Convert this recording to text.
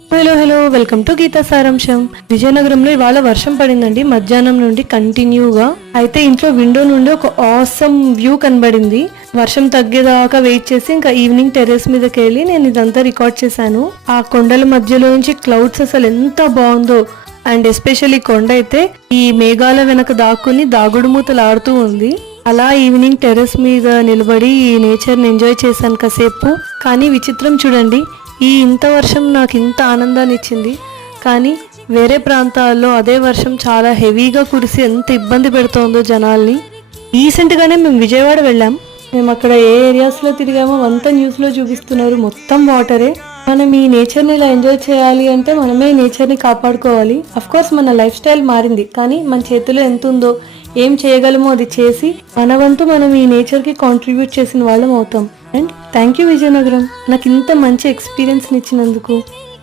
Hello hello welcome to Gita సారాంశం. విజయనగరంలో ఇవాళ వర్షం పడిందండి మధ్యాహ్నం నుండి కంటిన్యూగా. అయితే ఇంట్లో విండో నుండి ఒక ఆసమ్ వ్యూ కనబడింది. వర్షం తగ్గేదాకా వెయిట్ చేసి ఇంకా ఈవినింగ్ టెర్రస్ మీదకి వెళ్ళి నేను ఇదంతా రికార్డ్ చేశాను. ఆ కొండల మధ్యలో నుంచి క్లౌడ్స్ అసలు ఎంత బాగుందో. అండ్ ఎస్పెషల్లీ కొండ అయితే ఈ మేఘాల వెనక దాక్కుని దాగుడు మూతలు ఆడుతూ ఉంది. అలా ఈవినింగ్ టెర్రస్ మీద నిలబడి ఈ నేచర్ని ఎంజాయ్ చేశాను కాసేపు. కానీ విచిత్రం చూడండి, ఈ ఇంత వర్షం నాకు ఇంత ఆనందాన్ని ఇచ్చింది, కానీ వేరే ప్రాంతాల్లో అదే వర్షం చాలా హెవీగా కురిసి ఎంత ఇబ్బంది పెడుతోందో జనాల్ని. రీసెంట్గానే మేము విజయవాడ వెళ్ళాం. మేము అక్కడ ఏ ఏరియాస్లో తిరిగామో అంతా న్యూస్లో చూపిస్తున్నారు, మొత్తం వాటరే. మనం ఈ నేచర్ని ఇలా ఎంజాయ్ చేయాలి అంటే మనమే ఈ నేచర్ని కాపాడుకోవాలి. అఫ్కోర్స్ మన లైఫ్ స్టైల్ మారింది, కానీ మన చేతిలో ఎంత ఉందో, ఏం చేయగలమో అది చేసి మన వంతు మనం ఈ నేచర్కి కాంట్రిబ్యూట్ చేసిన వాళ్ళం అవుతాం. అండ్ థ్యాంక్ యూ విజయనగరం, నాకు ఇంత మంచి ఎక్స్పీరియన్స్ని ఇచ్చినందుకు.